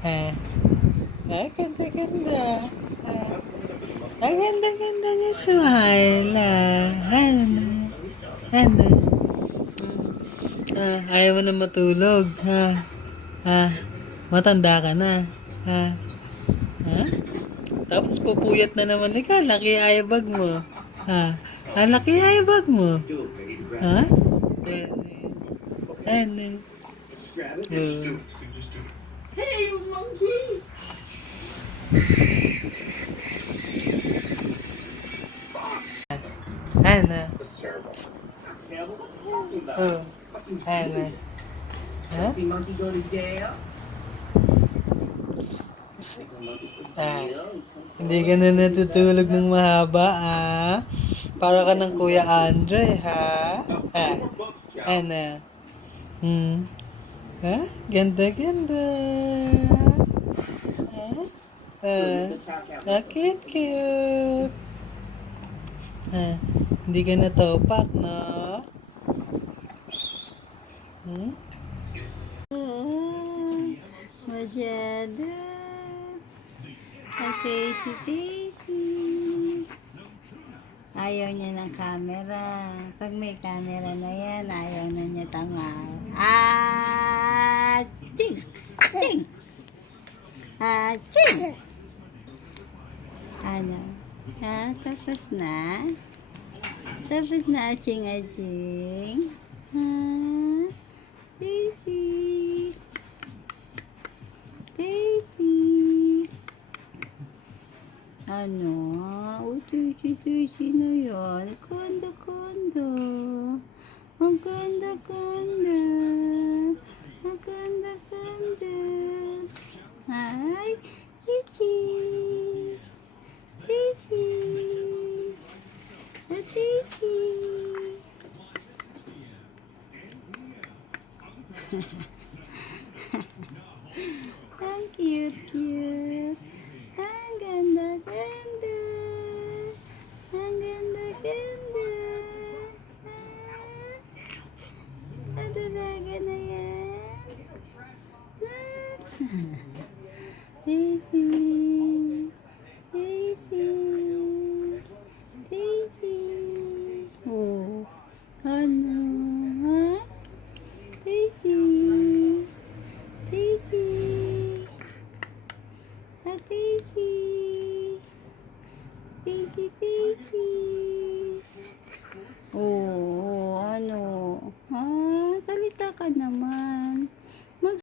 Ah, ganda-ganda. Ah, ang ganda-ganda niya smile. Ano? Ano? Ayaw mo na matulog, ha? Ha? Matanda ka na, ha? Ha? Tapos pupuyat na naman ikaw, laki ayabag mo. Ha? Laki ayabag mo. Ha? Ano? Oh. Ano? Oh. Ano? Ha? Ah, hindi ka na natutulog ng mahaba, ah? Para ka ng Kuya Andre, ha? Ah, ano? Hmm? Ha? Ganda-ganda. Cute, cute. Hindi ka natopak, no? Hmm? Masyado. Okay, si Daisy. Ayaw niya ng camera. Pag may camera na yan, ayaw na niya tamal. Ching! Ching! Ching! Ano? Tapos na? Tapos na, aching-aching? Daisy! Daisy! Ano? Daisy na yan. Ganda-ganda. Ang ganda-ganda. Ang ganda-ganda. Hi, Daisy! Daisy! Daisy! Ang cute-cute. Ang ganda-ganda. Ang ganda-ganda. Ang dalaga na yan. Next. Daisy.